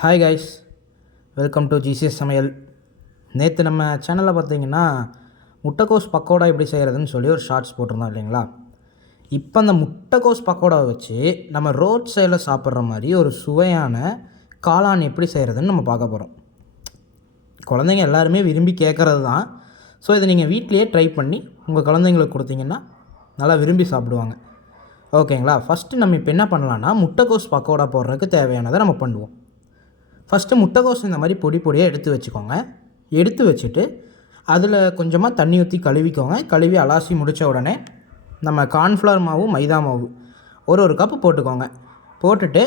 Hi guys, welcome to GCS சமையல். நேற்று நம்ம சேனலில் பார்த்தீங்கன்னா முட்டைக்கோஸ் பக்கோடா எப்படி செய்கிறதுன்னு சொல்லி ஒரு ஷார்ட்ஸ் போட்டிருந்தோம் இல்லைங்களா. இப்போ அந்த முட்டைக்கோஸ் பக்கோடாவை வச்சு நம்ம ரோட் சைடில் சாப்பிட்ற மாதிரி ஒரு சுவையான காளான் எப்படி செய்கிறதுன்னு நம்ம பார்க்க போகிறோம். குழந்தைங்க எல்லாருமே விரும்பி கேட்குறது தான். ஸோ இதை நீங்கள் வீட்லேயே ட்ரை பண்ணி உங்கள் குழந்தைங்களுக்கு கொடுத்தீங்கன்னா நல்லா விரும்பி சாப்பிடுவாங்க. ஓகேங்களா. ஃபஸ்ட்டு நம்ம இப்போ என்ன பண்ணலான்னா முட்டைக்கோஸ் பக்கோடா போடுறதுக்கு தேவையானதை நம்ம பண்ணுவோம். ஃபஸ்ட்டு முட்டைக்கோஸ் இந்த மாதிரி பொடி பொடியாக எடுத்து வச்சுக்கோங்க. எடுத்து வச்சுட்டு அதில் கொஞ்சமாக தண்ணி ஊற்றி கழுவிக்கோங்க. கழுவி அலாசி முடித்த உடனே நம்ம கார்ன்ஃப்ளவர் மாவு, மைதா மாவு ஒரு கப்பு போட்டுக்கோங்க. போட்டுட்டு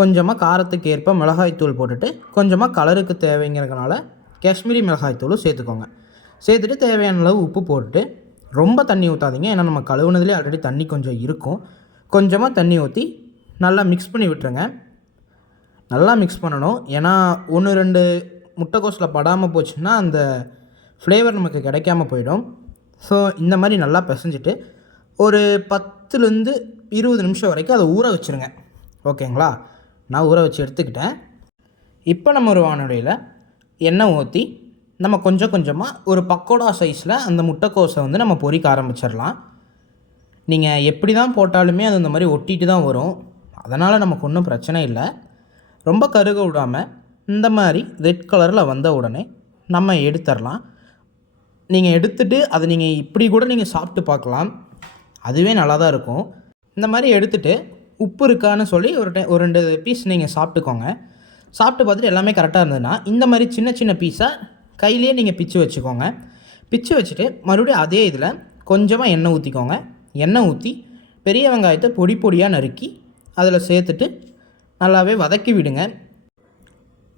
கொஞ்சமாக காரத்துக்கு ஏற்ப மிளகாய்த்தூள் போட்டுட்டு கொஞ்சமாக கலருக்கு தேவைங்கிறதுனால காஷ்மீரி மிளகாய்த்தூளும் சேர்த்துக்கோங்க. சேர்த்துட்டு தேவையான அளவு உப்பு போட்டுட்டு ரொம்ப தண்ணி ஊற்றாதீங்க, ஏன்னா நம்ம கழுவுனதுலேயே ஆல்ரெடி தண்ணி கொஞ்சம் இருக்கும். கொஞ்சமாக தண்ணி ஊற்றி நல்லா மிக்ஸ் பண்ணி விட்டுருங்க. நல்லா மிக்ஸ் பண்ணணும், ஏன்னா 1-2 முட்டைக்கோஸில் படாமல் போச்சுன்னா அந்த ஃப்ளேவர் நமக்கு கிடைக்காம போயிடும். ஸோ இந்த மாதிரி நல்லா பிசைஞ்சிட்டு ஒரு 10-20 நிமிஷம் வரைக்கும் அதை ஊற வச்சுருங்க. ஓகேங்களா. நான் ஊற வச்சு எடுத்துக்கிட்டேன். இப்போ நம்ம ஒரு வானொலியில் எண்ணெய் ஊற்றி நம்ம கொஞ்சம் கொஞ்சமாக ஒரு பக்கோடா சைஸில் அந்த முட்டைக்கோஸை வந்து நம்ம பொரிக்க ஆரம்பிச்சிடலாம். நீங்கள் எப்படி தான் போட்டாலுமே அது இந்த மாதிரி ஒட்டிட்டு தான் வரும். அதனால் நமக்கு ஒன்றும் பிரச்சனை இல்லை. ரொம்ப கருக விடாமல் இந்த மாதிரி ரெட் கலரில் வந்த உடனே நம்ம எடுத்துடலாம். நீங்கள் எடுத்துகிட்டு அதை நீங்கள் இப்படி கூட நீங்கள் சாப்பிட்டு பார்க்கலாம், அதுவே நல்லா தான் இருக்கும். இந்த மாதிரி எடுத்துகிட்டு உப்பு இருக்கான்னு சொல்லி ஒரு 2 பீஸ் நீங்கள் சாப்பிட்டுக்கோங்க. சாப்பிட்டு பார்த்துட்டு எல்லாமே கரெக்டாக இருந்ததுன்னா இந்த மாதிரி சின்ன சின்ன பீஸாக கையிலே நீங்கள் பிச்சு வச்சுக்கோங்க. பிச்சு வச்சுட்டு மறுபடியும் அதே இதில் கொஞ்சமாக எண்ணெய் ஊற்றிக்கோங்க. எண்ணெய் ஊற்றி பெரிய வெங்காயத்தை பொடி பொடியாக நறுக்கி அதில் சேர்த்துட்டு நல்லாவே வதக்கி விடுங்க.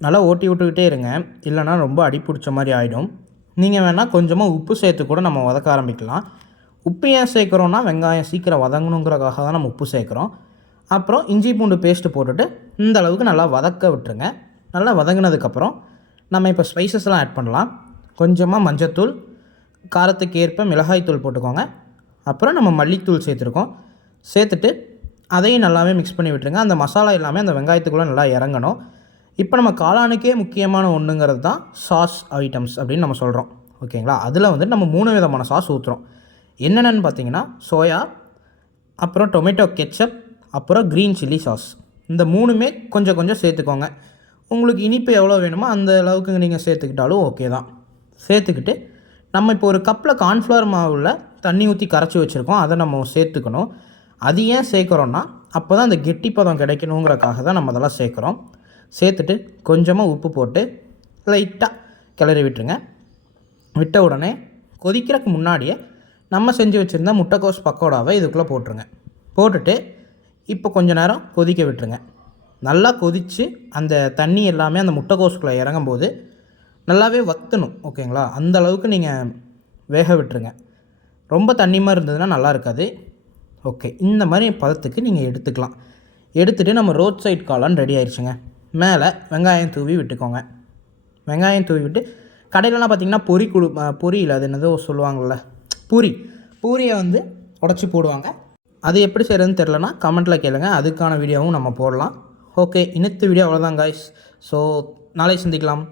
நல்லா ஓட்டி விட்டுக்கிட்டே இருங்க, இல்லைனா ரொம்ப அடி பிடிச்ச மாதிரி ஆகிடும். நீங்கள் வேணால் கொஞ்சமாக உப்பு சேர்த்து கூட நம்ம வதக்க ஆரம்பிக்கலாம். உப்பு ஏன் சேர்க்குறோன்னா வெங்காயம் சீக்கிரம் வதங்கணுங்கிறக்காக தான் நம்ம உப்பு சேர்க்குறோம். அப்புறம் இஞ்சி பூண்டு பேஸ்ட்டு போட்டுட்டு இந்த அளவுக்கு நல்லா வதக்க விட்டுருங்க. நல்லா வதங்கினதுக்கப்புறம் நம்ம இப்போ ஸ்பைசஸ்லாம் ஆட் பண்ணலாம். கொஞ்சமாக மஞ்சத்தூள், காரத்துக்கு ஏற்ப மிளகாய்த்தூள் போட்டுக்கோங்க. அப்புறம் நம்ம மல்லித்தூள் சேர்த்துருக்கோம். சேர்த்துட்டு அதையும் நல்லாவே மிக்ஸ் பண்ணி விட்டுருங்க. அந்த மசாலா எல்லாமே அந்த வெங்காயத்துக்குள்ளே நல்லா இறங்கணும். இப்போ நம்ம காளானுக்கே முக்கியமான ஒன்றுங்கிறது தான் சாஸ் ஐட்டம்ஸ் அப்படின்னு நம்ம சொல்கிறோம். ஓகேங்களா. அதில் வந்து நம்ம 3 விதமான சாஸ் ஊற்றுறோம். என்னென்னு பார்த்தீங்கன்னா சோயா, அப்புறம் டொமேட்டோ கெச்சப், அப்புறம் க்ரீன் சில்லி சாஸ். இந்த 3மே கொஞ்சம் கொஞ்சம் சேர்த்துக்கோங்க. உங்களுக்கு இனிப்பு எவ்வளோ வேணுமோ அந்த அளவுக்கு நீங்கள் சேர்த்துக்கிட்டாலும் ஓகே தான். சேர்த்துக்கிட்டு நம்ம இப்போ ஒரு கப்பில் கார்ன்ஃப்ளவர் மாவில் தண்ணி ஊற்றி கரைச்சி வச்சுருக்கோம், அதை நம்ம சேர்த்துக்கணும். அது ஏன் சேர்க்குறோன்னா அப்போ தான் அந்த கெட்டிப்பதம் கிடைக்கணுங்கிறக்காக தான் நம்ம அதெல்லாம் சேர்க்குறோம். சேர்த்துட்டு கொஞ்சமாக உப்பு போட்டு லைட்டாக கிளறி விட்டுருங்க. விட்ட உடனே கொதிக்கிறதுக்கு முன்னாடியே நம்ம செஞ்சு வச்சுருந்த முட்டைக்கோஸ் பக்கோடாவை இதுக்குள்ளே போட்டுருங்க. போட்டுட்டு இப்போ கொஞ்சம் நேரம் கொதிக்க விட்டுருங்க. நல்லா கொதித்து அந்த தண்ணி எல்லாமே அந்த முட்டைக்கோஸுக்குள்ளே இறங்கும்போது நல்லாவே வற்றணும். ஓகேங்களா. அந்த அளவுக்கு நீங்கள் வேக விட்டுருங்க. ரொம்ப தண்ணி மாதிரி இருந்ததுன்னா நல்லா இருக்காது. ஓகே, இந்த மாதிரி பதத்துக்கு நீங்கள் எடுத்துக்கலாம். எடுத்துகிட்டு நம்ம ரோட் சைட் காளான் ரெடி ஆயிடுச்சுங்க. மேலே வெங்காயம் தூவி விட்டுக்கோங்க. வெங்காயம் தூவி விட்டு கடையிலலாம் பார்த்திங்கன்னா பொரியில் அது என்னதோ சொல்லுவாங்கள்ல, பூரியை வந்து உடச்சி போடுவாங்க. அது எப்படி செய்கிறதுன்னு தெரிலனா கமெண்ட்டில் கேளுங்க, அதுக்கான வீடியோவும் நம்ம போடலாம். ஓகே, இன்னத்து வீடியோ அவ்வளோதான் காய்ஸ். ஸோ நாளை சந்திக்கலாம்.